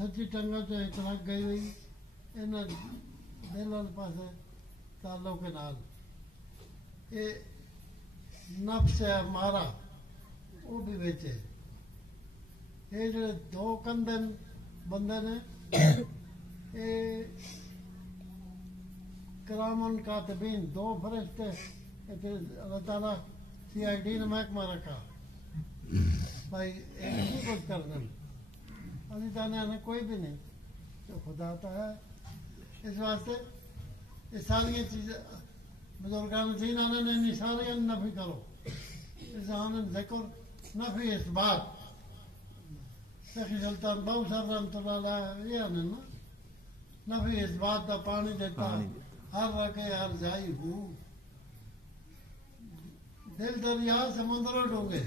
سچی ٹنگا تو ایک لگ گئی ہوئی انہاں دل والے پاسے تعلق کے نال اے نفس ہے ہمارا وہ بھی بیچے یہ جڑے دو کندن بندے نے یہ کرامن کاتبین دو فرشتے اللہ تعالیٰ CID نے محکمہ رکھا بھائی ایک کچھ کر دیں ابھی تانے کوئی بھی نہیں تو خدا تو ہے اس واسطے یہ ساری چیزیں بزرگان دین آنے نے ساری نفی کرو اس آنے ذکر نفی اس بات سخی سلطان بہو سر رحمت اللہ علیہ یہ آنے نا نفی اس بات دا پانی دیتا ہر رکھے ہر جائی ہو دل دریا سمندر ڈونگے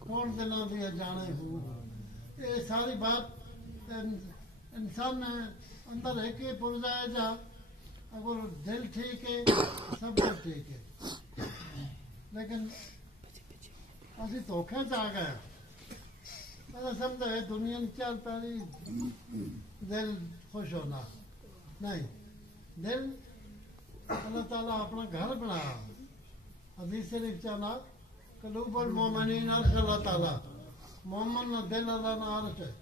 کون دنا دیا جانے ہو یہ ساری بات انسان اندر ہے کہ پرزائے جا اگر دل ٹھیک ہے سب کچھ ٹھیک ہے لیکن اسی دھوکھے سے آ گئے میں سمجھا ہے دنیا میں چل پہلی دل خوش ہونا نہیں دل اللہ تعالیٰ اپنا گھر بنایا حدیث شریف چاہنا قلوب المومنین عرش اللہ تعالیٰ مومن نہ دل اللہ نہ عرش ہے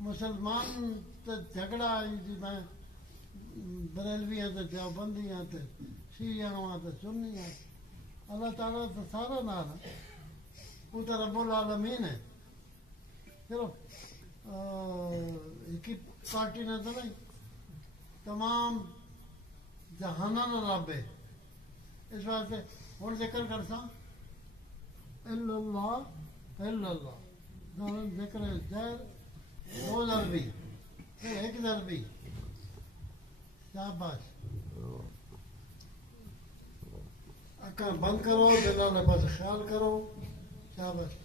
مسلمان تے جھگڑا آئی جی میں بریلوی ہیں تے دیوبندی ہیں تے شیعہ ہیں تے سنی ہیں اللہ تعالیٰ تو سارا نال ہے وہ تو رب العالمین ہے صرف ایک ہی پارٹی نے تو نہیں تمام جہانہ نہ رب ہے اس واسطے ہوں ذکر کر سا الا اللہ ذکر زہر دو ضربی پھر ایک ضربی شاباش آنکھیں بند کرو دلوں نے بس خیال کرو شاباش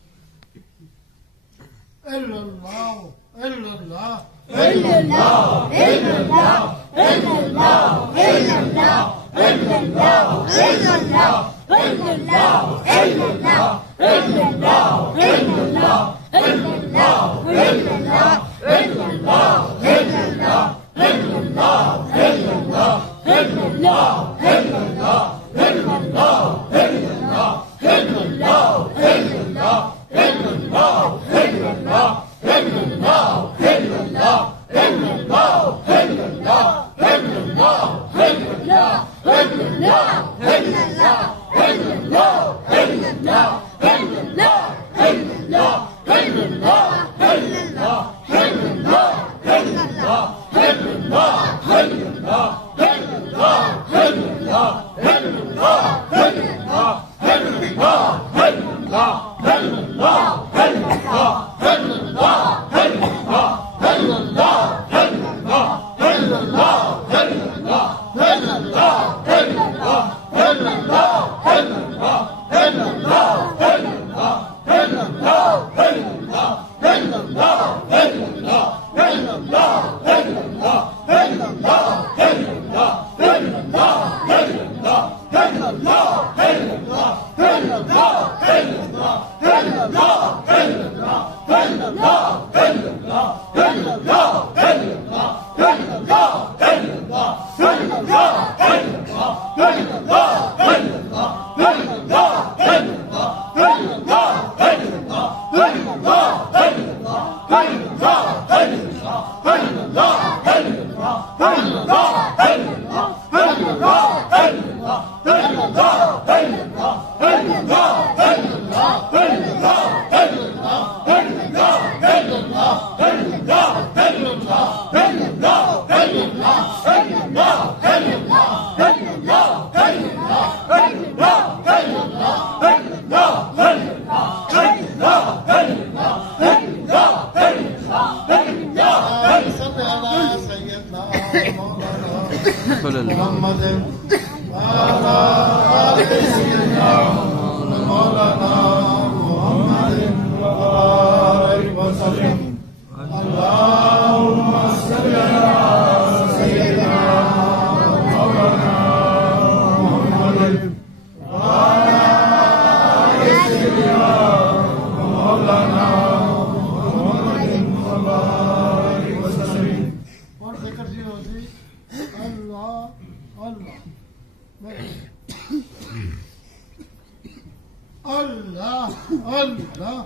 اللہ اللہ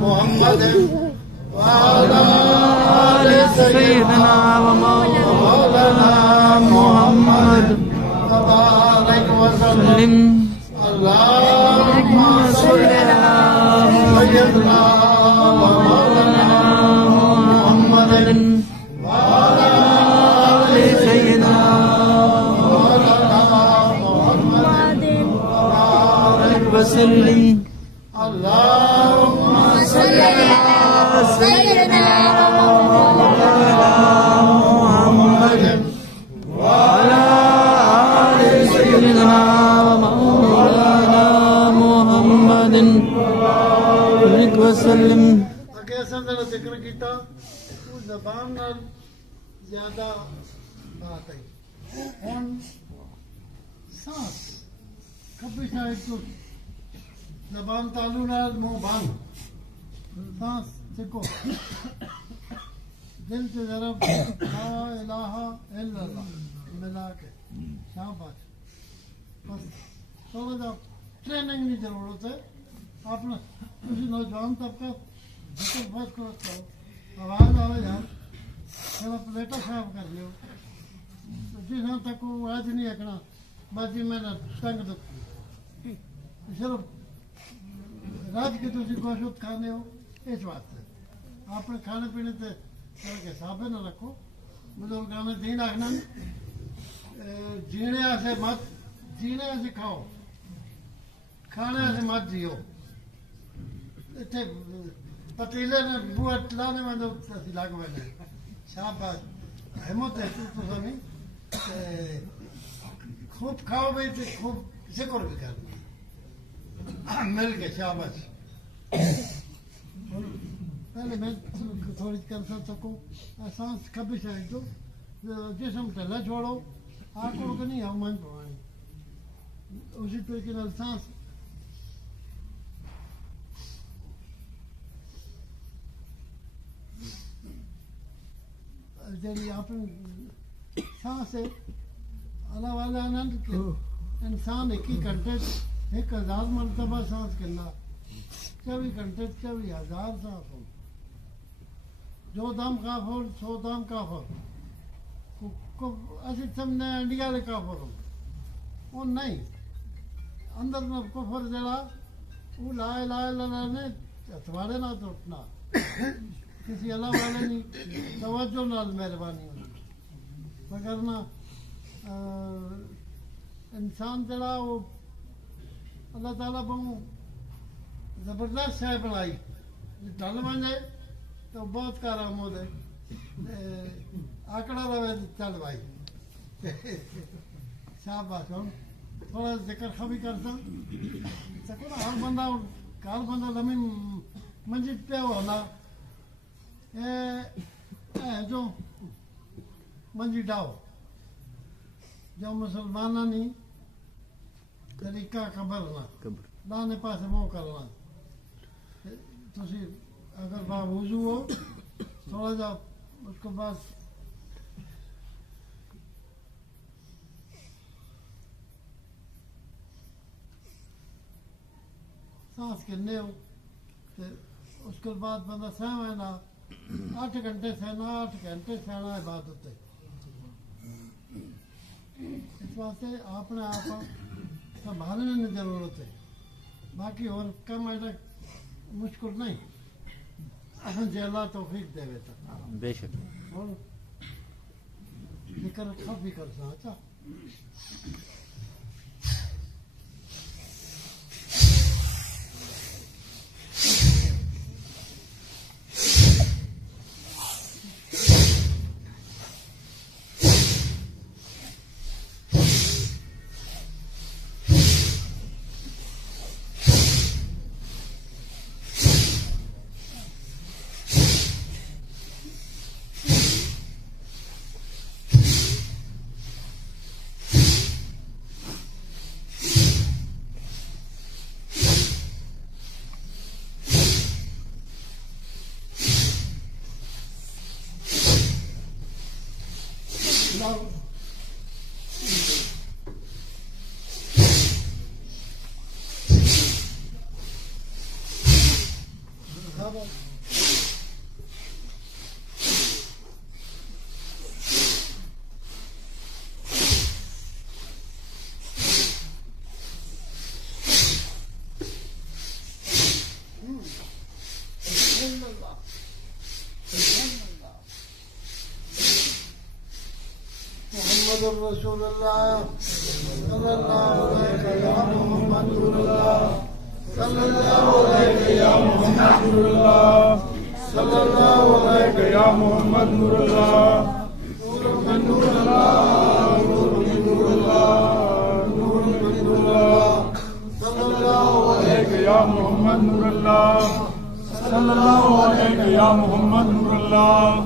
محمد وعلى آل سيدنا ومولانا محمد وبارك وسلم اللهم صل على سيدنا ومولانا محمد وعلى آل سيدنا ومولانا محمد وبارك وسلم اللهم صل على سيدنا ومولانا محمد وعلى آل سيدنا ومولانا محمد وسلم. اگے اساں دا ذکر کیتا اس زبان نال زیادہ بات ہے. ہن سانس کبھی شاید تو زبان تالو نال منہ بند سانس سکو دل سے ضرب لا الہ الا اللہ ملا کے شاباش. بس تھوڑا جا ٹریننگ کی ضرورت ہے. آپ نے کسی نوجوان طبقہ ذکر بہت کرو آواز آئے یار تھوڑا پلیٹا صاف کر لیو جس تک وہ آج نہیں اکنا باجی میں نے ٹنگ دکھی صرف راج کے تھی گوشت کھانے ہو اس واسطے اپنے کھانے پینے سے کے حساب نہ رکھو. بزرگوں نے دین آخنا جینے سے مت جینے سے کھاؤ کھانے سے مت جیو. اتنے پتیلے نے بوا لانے میں تو لگ پہ شاباش ہمت ہے تو نہیں خوب کھاؤ بھی تو خوب ذکر بھی کرنا مل کے شاباش. پہلے میں تھوڑی کر سکوں سانس کبھی شاید تو جسم ٹھلا چھوڑو آکڑ کے نہیں ہم من پوائیں اسی طریقے نال سانس جی اپنی سانس ہے اللہ والے آنند کے انسان ایک ہی گھنٹے 1000 مرتبہ سانس کرنا 24 گھنٹے 24,000 سانس ہو جو دم کافر 100 دم کافر اسی سمجھنے انڈیا کے کافر ہوں وہ نہیں اندر میں کفر جڑا وہ لا الہ الا اللہ نے ہتھواڑے نہ ٹوٹنا کسی اللہ والے نہیں توجہ نال مہربانی ہونی وگرنہ انسان جڑا وہ اللہ تعالیٰ بہت زبردست شے بنائی ڈل بن جائے تو بہت کارآمد ہے آکڑا رہے چل بھائی شاباش. ہوں تھوڑا ذکر خبی کرتا سکو نا ہر بندہ لمحی منجی پہ ہونا جو منجی ڈاؤ جو مسلمانہ نہیں طریقہ قبر نہ لانے پاسے منہ کرنا تسی اگر باوضو ہو تھوڑا جا اس کو بعد سانس کرنے ہو اس کے بعد بندہ سہنا 8 گھنٹے سہنا 8 گھنٹے سہنا عبادت ہے. اس واسطے اپنے آپ سنبھالنے کی ضرورت ہے. باقی اور کم ایسا مشکل نہیں جی اللہ توفیق دے تو بے شک اور ذکر خب بھی کر سا. اچھا محمد رسول اللہ صلی اللہ علیہ یا محمد نور اللہ صلی اللہ علیہ یا محمد نور اللہ صلی اللہ علیہ یا محمد نور اللہ نور من نور اللہ نور من نور اللہ نور من نور اللہ صلی اللہ علیہ یا محمد نور اللہ صلی اللہ علیہ یا محمد نور اللہ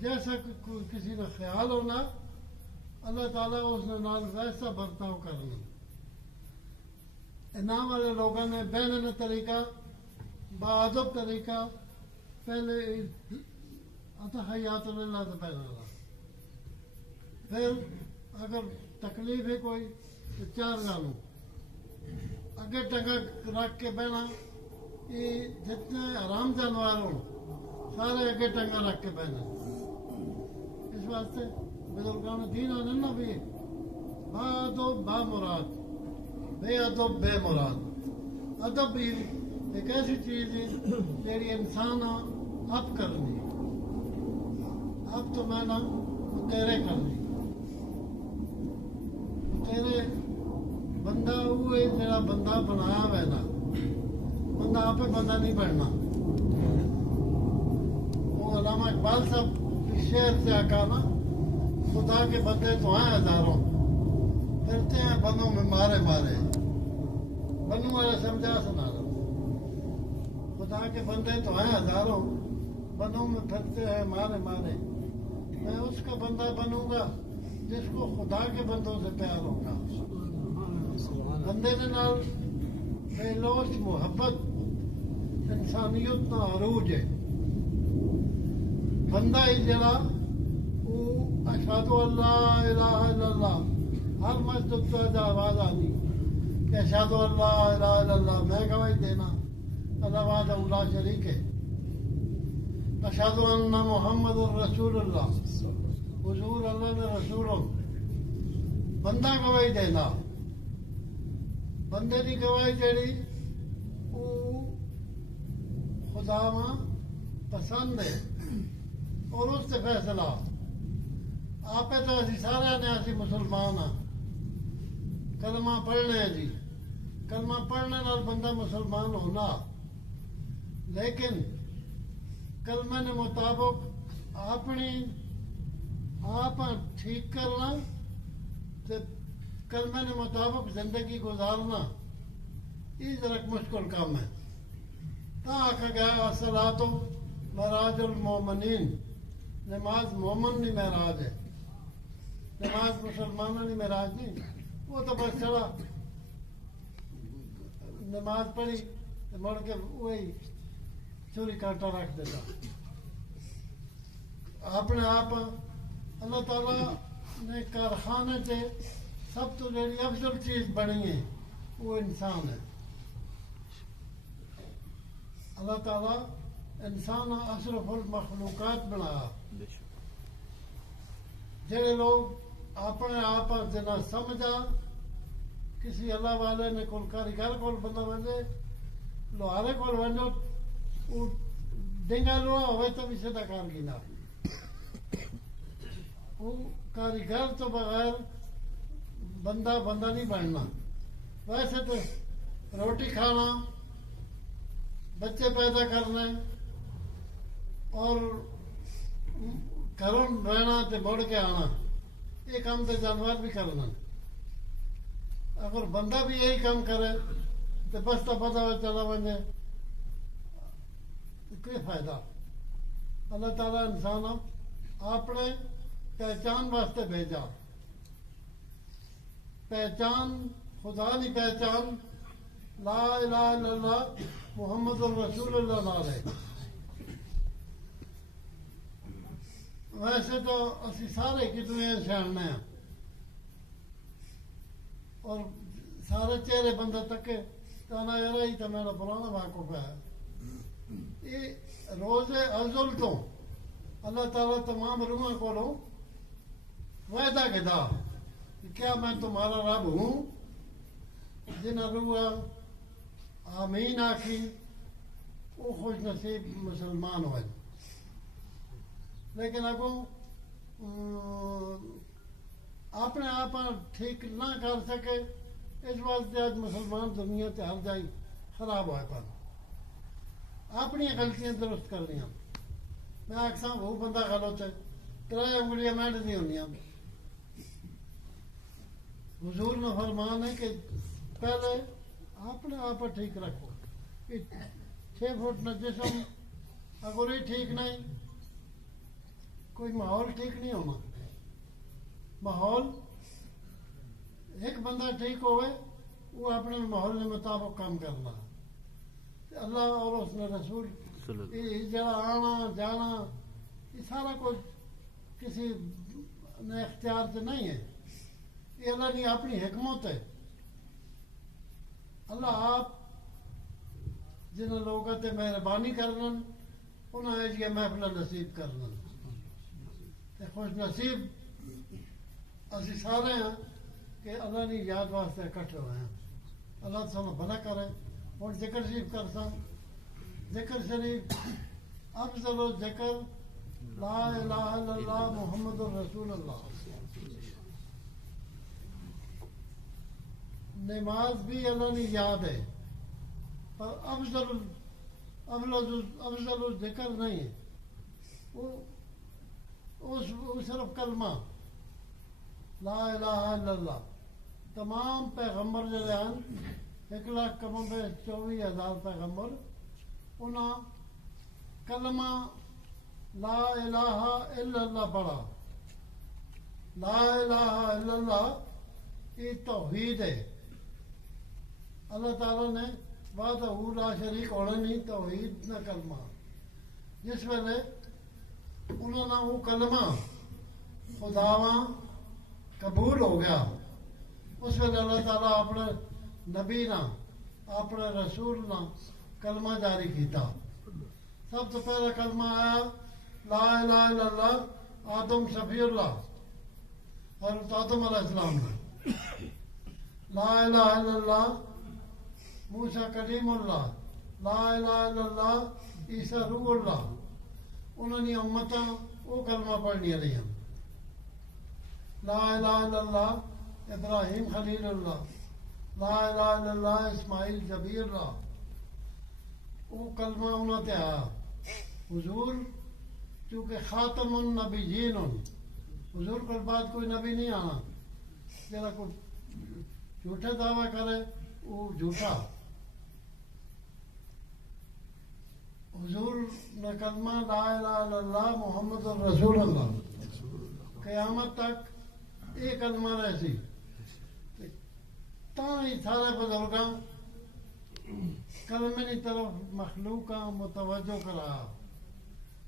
جیسا کسی کا خیال ہونا اللہ تعالیٰ اس نے نال ویسا برتاؤ کرنا انعام والے لوگوں نے بہن طریقہ بادب طریقہ پہلے اتحیات اللہ سے پہنا پھر اگر تکلیف ہے کوئی تو چار گالوں اگے ٹنگا رکھ کے بہنا یہ جتنے آرام جانور ہوں سارے اگے ٹنگا رکھ کے بہنا اس واسطے بزرگان دین آنے نا بھی با ادب با مراد بے ادب بے مراد ادب بھی ایک ایسی چیز ہے جیڑی انسان اب کرنی اب تو میں نا تیرے کرنی تیرے بندہ وہ ہے جڑا بندہ بنایا ہوا نا بندہ آپ بندہ نہیں بننا وہ علامہ اقبال صاحب شعر سے آقا نا خدا کے بندے تو ہیں ہزاروں پھرتے ہیں بندوں میں مارے مارے بنوں والا سمجھا سنا رہا خدا کے بندے تو ہیں ہزاروں بندوں میں پھرتے ہیں مارے مارے میں اس کا بندہ بنوں گا جس کو خدا کے بندوں سے پیار ہوگا بندے کے نال بے لوچ محبت انسانیت نہ عروج ہے بندہ ہی جڑا وہ اشہد اللہ الہ الا اللہ ہر مسجد تو آواز آنی کہ اشہد اللہ الہ الا اللہ میں گواہی دینا اللہ وحدہ لا شریک ہے اشہد ان محمد رسول اللہ حضور اللہ نے رسولوں بندہ گواہی دینا بندے کی گواہی جڑی وہ خدا ماں پسند ہے اور اس سے فیصلہ آپ تو اسی سارے نے اسی مسلمان ہاں کلمہ پڑھنے ہیں جی کلمہ پڑھنے نال بندہ مسلمان ہونا لیکن کلمے نے مطابق اپنی آپ ٹھیک کرنا تو کلمے نے مطابق زندگی گزارنا یہ ذرا مشکل کام ہے تا آکھا گیا الصلاۃ معراج المومنین نماز مومن نہیں معراج ہے نماز مسلمانوں نہیں معراج نہیں وہ تو بس چلا نماز پڑھی تو مڑ کے وہی چوری کانٹا رکھ دیتا اپنے آپ اللہ تعالیٰ نے کارخانے سے سب تو جڑی افضل چیز بنی ہے وہ انسان ہے اللہ تعالیٰ انسان اشرف المخلوقات بنایا جڑے لوگ اپنے آپ جنا سمجھا کسی اللہ والے نے کول کاریگر کول بندہ بنے لوہارے کول بنو وہ ڈنگا لوہا ہوئے تو بھی سیدھا کار گینا وہ کاریگر تو بغیر بندہ نہیں بننا ویسے تو روٹی کھانا بچے پیدا کرنے اور گھروں رہنا تے مڑ کے آنا یہ کام تو جانور بھی کرنا اگر بندہ بھی یہی کام کرے تو بستا پتا ہوا چلا بنے کوئی فائدہ اللہ تعالیٰ انسان اپنے پہچان واسطے بھیجا پہچان خدا کی پہچان لا الہ الا اللہ محمد الرسول اللہ نال ہے ویسے تو اسی سارے کتنے سیانے ہیں اور سارے چہرے بندے تکے تو نہ یار یہ تو میرا پرانا واقف ہے. یہ روز ازل تو اللہ تعالیٰ تمام روحوں کو وعدہ کیا کہ کیا میں تمہارا رب ہوں. جنہیں روح آمین آخی وہ خوش نصیب مسلمان ہوئے. لیکن اگوں اپنے آپ ٹھیک نہ کر سکے اس واسطے آج مسلمان دنیا تے ہر جائی خراب ہوئے پر اپنی غلطیاں درست کرنی. میں آخساں وہ بندہ غلط ہے ترائے انگلیاں مینڈ دی ہونی. حضور نے فرمان ہے کہ پہلے اپنے آپ ٹھیک رکھو. 6 فٹ نہ جسم اگر یہ ٹھیک نہیں کوئی ماحول ٹھیک نہیں ہونا. ماحول ایک بندہ ٹھیک ہوئے وہ اپنے ماحول کے مطابق کام کرنا. اللہ اور اس نے رسول یہ جڑا آنا جانا یہ سارا کچھ کسی نے اختیار سے نہیں ہے. یہ اللہ کی اپنی حکمت ہے. اللہ آپ جنہیں لوگوں تے مہربانی کرنا انہیں یہ محفل نصیب کرنا. خوش نصیب اسی سارے ہیں کہ اللہ کی یاد واسطے اکٹھے ہوئے ہیں. اللہ سانو بھلا کرے. اور ذکر شریف کر سا ذکر شریف افضل ذکر لا الہ الا اللہ محمد الرسول اللہ. نماز بھی اللہ کی یاد ہے پر افضل ذکر نہیں ہے. وہ صرف کلمہ لا الہ الا اللہ. تمام پیغمبر جڑے ہیں 1,24,000 پیغمبر انہاں کلمہ لا الہ الا اللہ پڑھا. لا الہ الا اللہ یہ توحید ہے. اللہ تعالیٰ نے وحدہ لا شریک ہونا نہیں توحید نہ کلمہ. جس ویلے انہوں نے وہ کلمہ خداواں قبول ہو گیا اس ویلے اللہ تعالیٰ اپنے نبی نہ اپنے رسول نہ کلمہ جاری کیتا. سب تو پہلا کلمہ آیا لا الہ الا اللہ آدم شفیع اللہ حضرت آدم علیہ السلام نے. لا الہ الا اللہ موسیٰ کلیم اللہ. لا الہ الا اللہ عیسیٰ روح اللہ. انہوں نے امتاں وہ کلمہ پڑھنی رہی ہیں. لا الہ الا اللہ ابراہیم خلیل اللہ. لا الہ الا اللہ اسماعیل جبیر اللہ. وہ کلمہ انہوں تے آیا. حضور چونکہ خاتم النبیین حضور کے بعد کوئی نبی نہیں آنا. جڑا کوئی جھوٹے دعویٰ کرے وہ جھوٹا. حضور نے کلمہ لا الہ الا اللہ محمد الرسول اللہ قیامت تک یہ کلمہ رہسی. تاں سارے بزرگاں کلمے کی طرف مخلوقاں متوجہ کرا.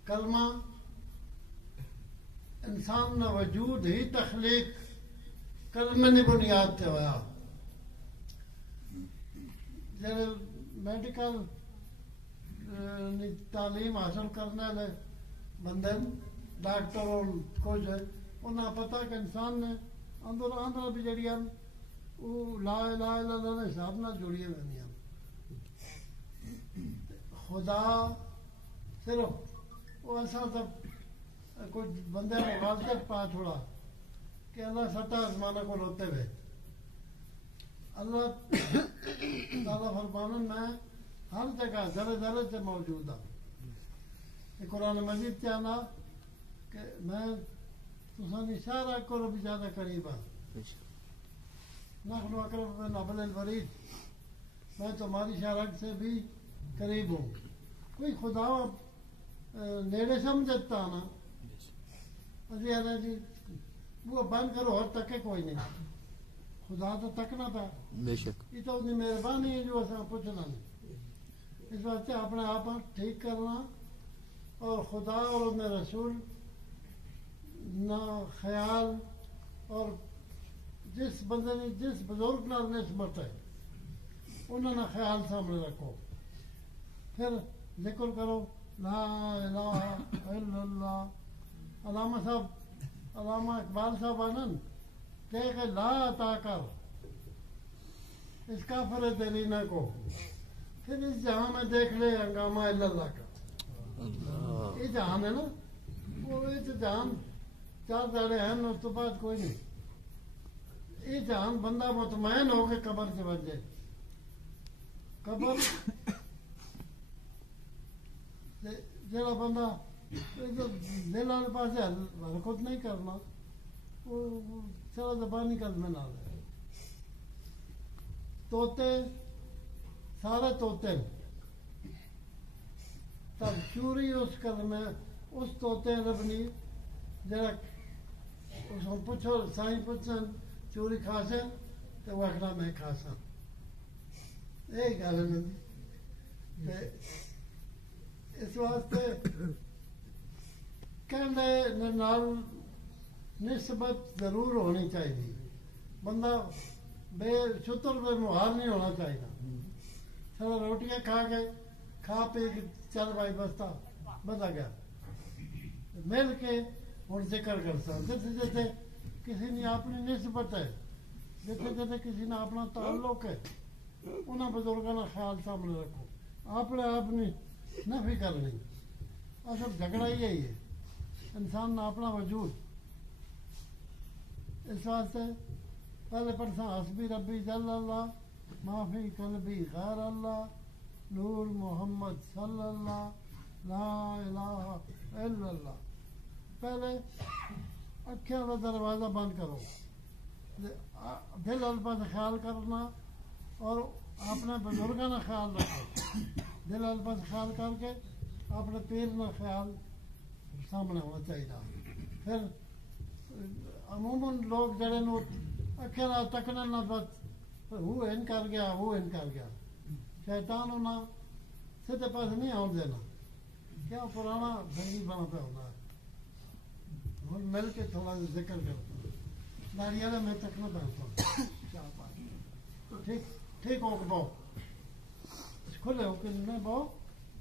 کلمہ انسان نہ وجود ہی تخلیق کلمے کی بنیاد تے ہوا. جڑے میڈیکل تعلیم حاصل کرنے والے بندے ڈاکٹر اور کچھ انہیں پتہ کہ انسان نے اندر آندر بھی جڑیاں وہ لا الہ الا اللہ کے حساب نہ جڑی ہوئی ہیں. خدا صرف وہ ایسا سب کچھ بندے غالطت پا چھوڑا کہ اللہ سطح آسمانہ کو روتے ہوئے. اللہ تعالیٰ فرمانن میں ہر جگہ ذرے ذرے سے موجود ہوں. قرآن مجید چاہنا کہ میں تسان اشارہ کرو بھی زیادہ قریب ہوں. نحن اقرب من حبل الورید. میں تمہاری شرک سے بھی قریب ہوں. کوئی خدا نیڑے سمجھتا نا جی وہ بند کرو اور تکے کوئی نہیں. خدا تو تکنا تھا. بے شک یہ تو اپنی مہربانی ہے جو اصل پوچھنا نہیں. اس واسطے اپنے آپ ٹھیک کرنا اور خدا اور اپنے رسول نہ خیال اور جس بندے نے جس بزرگ نال نسبت ہے انہوں نے خیال سامنے رکھو. پھر ذکر کرو لا الہ الا اللہ. علامہ اقبال صاحب آنن کہ لا عطا کر اس کافر دلینہ کو، پھر اس جہاں میں دیکھ لے ہنگامہ الا اللہ کا. یہ جہان ہے نا، وہ جہان 4 دہاڑے ہیں اس تو بعد کوئی نہیں. یہ جہان بندہ مطمئن ہو کے قبر سے بچ جائے. قبر جڑا بندہ دل والے پاس حرکت نہیں کرنا، وہ چلا زبانی کلمے نہ لے. طوطے سارے طوطے تب چوری اس کلمے اس طوطے لبنی جڑا اس کو پوچھو سائیں پوچھن چوری کھا سن تو وہ آخنا میں کھا سا. یہی گل ہے. اس واسطے کہنے نال نسبت ضرور ہونی چاہیے. بندہ بے شتر بے مہار نہیں ہونا چاہیے. چلو روٹیاں کھا پی کے چل بھائی بستا بتا گیا. مل کے ہوں ذکر کرتا جیسے جیسے کسی نے اپنی نسبت ہے، جیسے جیسے کسی نے اپنا تعلق ہے، انہوں بزرگوں کا خیال سامنے رکھو. اپنے آپ نے نفی کرنی. اصل جھگڑا ہی ہے انسان کا اپنا وجود. اس واسطے پہلے پڑھسا حسبی ربی جل اللہ معافی قلبی غیر اللہ نور محمد صلی اللہ لا الہ الا اللہ. پہلے اکھیاں کا دروازہ بند کرو، دل الفاظ خیال کرنا اور اپنے بزرگوں کا خیال رکھو. دل الفاظ خیال کر کے اپنے پیر کا خیال سامنے ہونا چاہیے. پھر عموماً لوگ جڑے نو اکھے نال تکنے نہ بس وہ ان کر گیا وہ ان کر گیا. شیطان انہیں سیدھے پاس نہیں آن دینا. کیا پرانا بنگی بنا پہ ہونا ہے. ہوں مل کے تھوڑا ذکر کرتا داڑی والا میں تکنا پہنتا. ٹھیک ہو کے بہو کھلے ہو کے نہیں بہو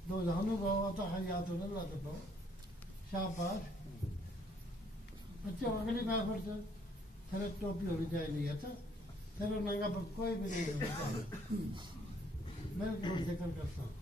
دو جہانوں بہو آتا حیات اللہ تو بہو. شاباش. بچے اگلی محفل سے پھر ٹوپی ہونی چاہیے. اچھا پھر ننگا پر کوئی بھی نہیں ہونا چاہیے. میں ذکر کرتا ہوں.